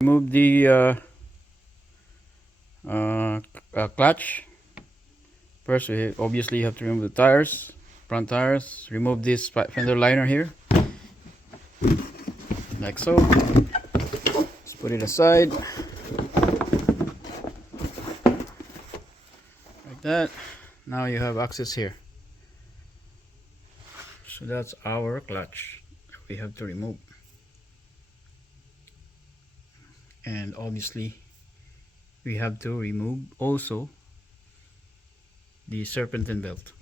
Remove the clutch. First, obviously you have to remove the tires, front tires. Remove this fender liner here, like so. Let's put it aside, like that. Now you have access here. So that's our clutch that we have to remove. And obviously we have to remove also the serpentine belt.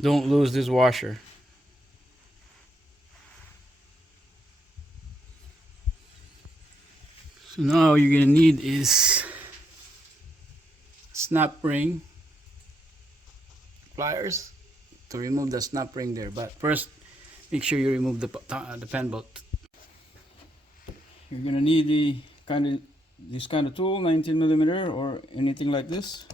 Don't lose this washer. So now all you're gonna need is snap ring pliers to remove the snap ring there. But first, make sure you remove the fan bolt. You're gonna need this kind of tool, 19mm or anything like this.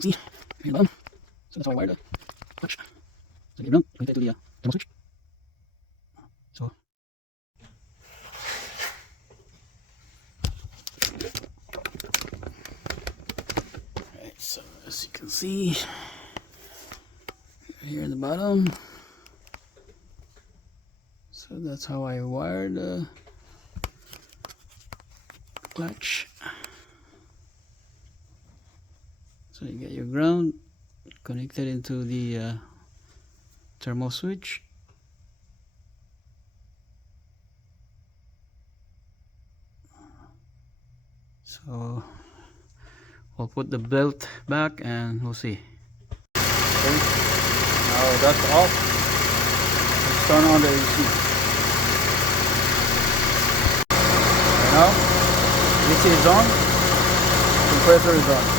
See, here you go. So that's why I wired the clutch. So you're connected to the thermal switch. So alright, so as you can see here in the bottom, so that's how I wired the clutch. So you get your ground connected into the thermal switch. So we'll put the belt back and we'll see. Okay, now that's off. Let's turn on the AC. Right now, AC is on, compressor is on.